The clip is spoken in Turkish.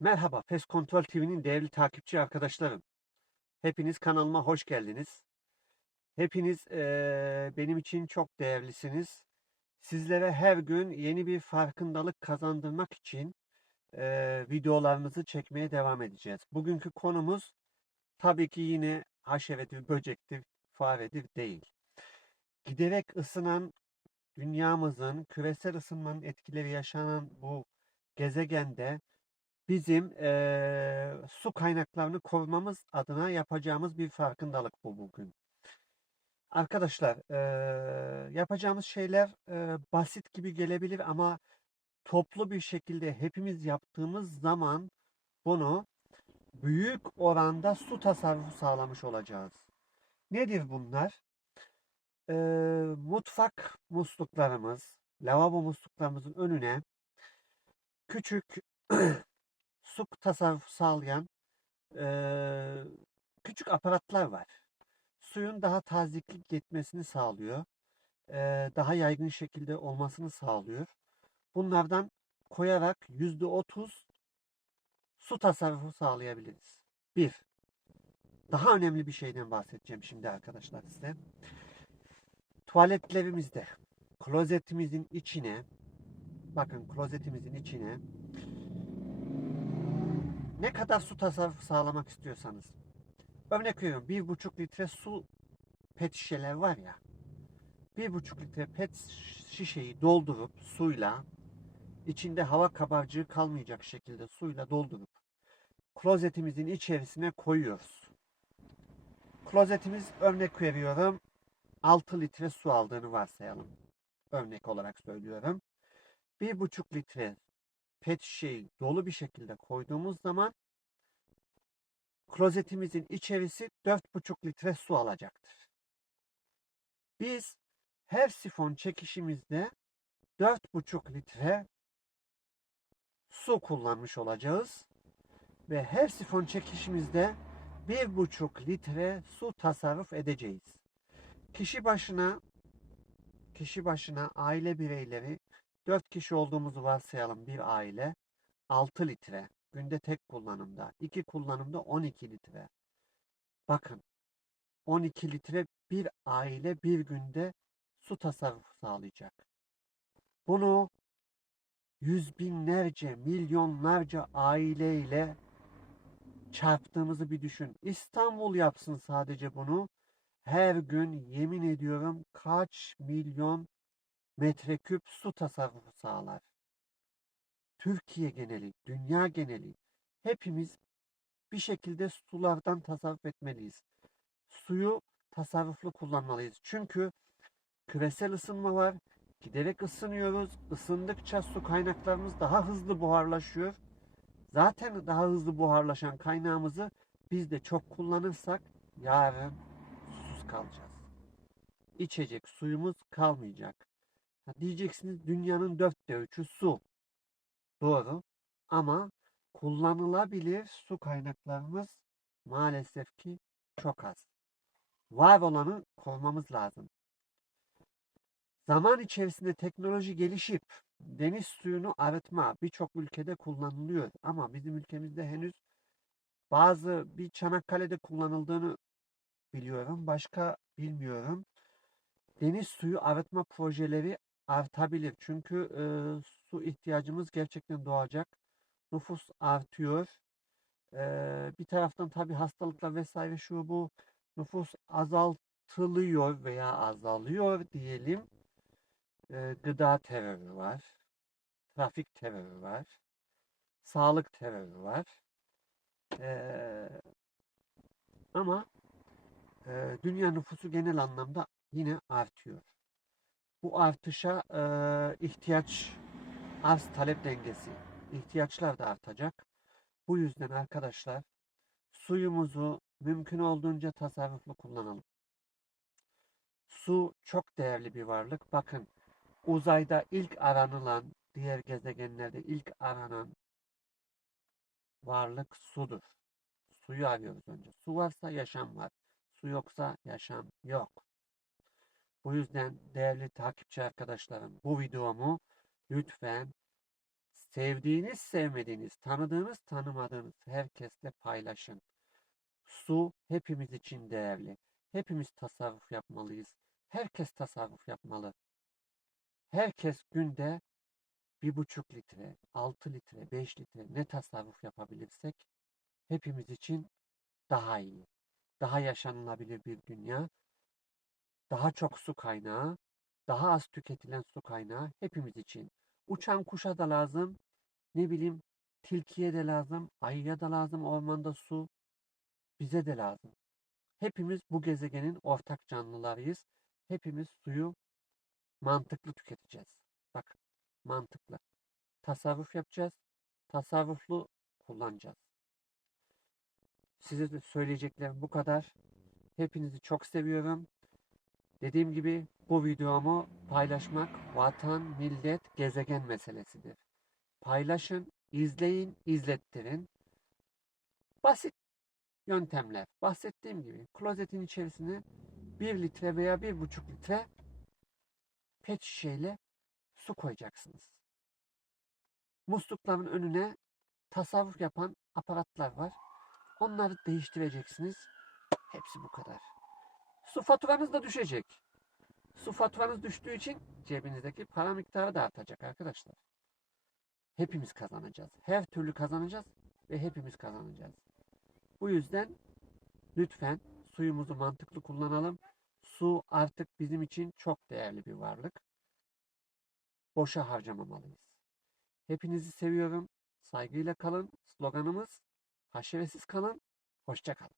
Merhaba, PES Kontrol TV'nin değerli takipçi arkadaşlarım. Hepiniz kanalıma hoş geldiniz. Hepiniz eee, benim için çok değerlisiniz. Sizlere her gün yeni bir farkındalık kazandırmak için eee, videolarımızı çekmeye devam edeceğiz. Bugünkü konumuz tabii ki yine haşeredir, böcektir, faredir değil. Giderek ısınan dünyamızın küresel ısınmanın etkileri yaşanan bu gezegende bizim eee, su kaynaklarını korumamız adına yapacağımız bir farkındalık bu bugün. Arkadaşlar, eee, yapacağımız şeyler eee, basit gibi gelebilir ama toplu bir şekilde hepimiz yaptığımız zaman bunu büyük oranda su tasarrufu sağlamış olacağız. Nedir bunlar? Eee, mutfak musluklarımız, lavabo musluklarımızın önüne küçük su tasarrufu sağlayan eee, küçük aparatlar var. Suyun daha taziklik gitmesini sağlıyor. eee, daha yaygın şekilde olmasını sağlıyor. Bunlardan koyarak %30 su tasarrufu sağlayabiliriz. Bir. Daha önemli bir şeyden bahsedeceğim şimdi arkadaşlar size. Tuvaletlerimizde, klozetimizin içine, bakın klozetimizin içine ne kadar su tasarrufu sağlamak istiyorsanız. Örnek veriyorum bir buçuk litre su pet şişeler var ya. Bir buçuk litre pet şişeyi doldurup suyla içinde hava kabarcığı kalmayacak şekilde suyla doldurup klozetimizin içerisine koyuyoruz. Klozetimiz örnek veriyorum 6 litre su aldığını varsayalım. Örnek olarak söylüyorum. Bir buçuk litre pet şişeyi dolu bir şekilde koyduğumuz zaman klozetimizin içerisi 4,5 litre su alacaktır. Biz her sifon çekişimizde 4,5 litre su kullanmış olacağız ve her sifon çekişimizde 1,5 litre su tasarruf edeceğiz. Kişi başına kişi başına aile bireyleri 4 kişi olduğumuzu varsayalım bir aile. 6 litre. Günde tek kullanımda. 2 kullanımda 12 litre. Bakın 12 litre bir aile bir günde su tasarrufu sağlayacak. Bunu yüz binlerce, milyonlarca aileyle çarptığımızı bir düşün. İstanbul yapsın sadece bunu. Her gün yemin ediyorum kaç milyon metreküp su tasarrufu sağlar. Türkiye geneli, dünya geneli hepimiz bir şekilde sulardan tasarruf etmeliyiz. Suyu tasarruflu kullanmalıyız. Çünkü küresel ısınma var. Giderek ısınıyoruz. Isındıkça su kaynaklarımız daha hızlı buharlaşıyor. Zaten daha hızlı buharlaşan kaynağımızı biz de çok kullanırsak yarın susuz kalacağız. İçecek suyumuz kalmayacak. Diyeceksiniz dünyanın dörtte üçü su. Doğru. Ama kullanılabilir su kaynaklarımız maalesef ki çok az. Var olanı korumamız lazım. Zaman içerisinde teknoloji gelişip deniz suyunu arıtma birçok ülkede kullanılıyor. Ama bizim ülkemizde henüz bazı bir Çanakkale'de kullanıldığını biliyorum. Başka bilmiyorum. Deniz suyu arıtma projeleri artabilir. Çünkü e, su ihtiyacımız gerçekten doğacak. Nüfus artıyor. E, bir taraftan tabii hastalıklar vesaire şu bu nüfus azaltılıyor veya azalıyor diyelim. E, gıda terörü var. Trafik terörü var. Sağlık terörü var. E, ama e, dünya nüfusu genel anlamda yine artıyor. Bu artışa e, ihtiyaç arz talep dengesi, ihtiyaçlar da artacak. Bu yüzden arkadaşlar suyumuzu mümkün olduğunca tasarruflu kullanalım. Su çok değerli bir varlık. Bakın uzayda ilk aranılan, diğer gezegenlerde ilk aranan varlık sudur. Suyu arıyoruz önce. Su varsa yaşam var. Su yoksa yaşam yok. Bu yüzden değerli takipçi arkadaşlarım bu videomu lütfen sevdiğiniz, sevmediğiniz, tanıdığınız, tanımadığınız herkesle paylaşın. Su hepimiz için değerli. Hepimiz tasarruf yapmalıyız. Herkes tasarruf yapmalı. Herkes günde bir buçuk litre, altı litre, beş litre ne tasarruf yapabilirsek hepimiz için daha iyi. Daha yaşanılabilir bir dünya, daha çok su kaynağı, daha az tüketilen su kaynağı hepimiz için. Uçan kuşa da lazım, ne bileyim tilkiye de lazım, ayıya da lazım ormanda su, bize de lazım. Hepimiz bu gezegenin ortak canlılarıyız. Hepimiz suyu mantıklı tüketeceğiz. Bak, mantıklı. Tasarruf yapacağız. Tasarruflu kullanacağız. Size de söyleyeceklerim bu kadar. Hepinizi çok seviyorum. Dediğim gibi bu videomu paylaşmak vatan, millet, gezegen meselesidir. Paylaşın, izleyin, izlettirin. Basit yöntemler. Bahsettiğim gibi klozetin içerisine 1 litre veya 1,5 litre pet şişeyle su koyacaksınız. Muslukların önüne tasarruf yapan aparatlar var. Onları değiştireceksiniz. Hepsi bu kadar. Su faturanız da düşecek. Su faturanız düştüğü için cebinizdeki para miktarı da artacak arkadaşlar. Hepimiz kazanacağız. Her türlü kazanacağız ve hepimiz kazanacağız. Bu yüzden lütfen suyumuzu mantıklı kullanalım. Su artık bizim için çok değerli bir varlık. Boşa harcamamalıyız. Hepinizi seviyorum. Saygıyla kalın. Sloganımız haşeresiz kalın. Hoşça kalın.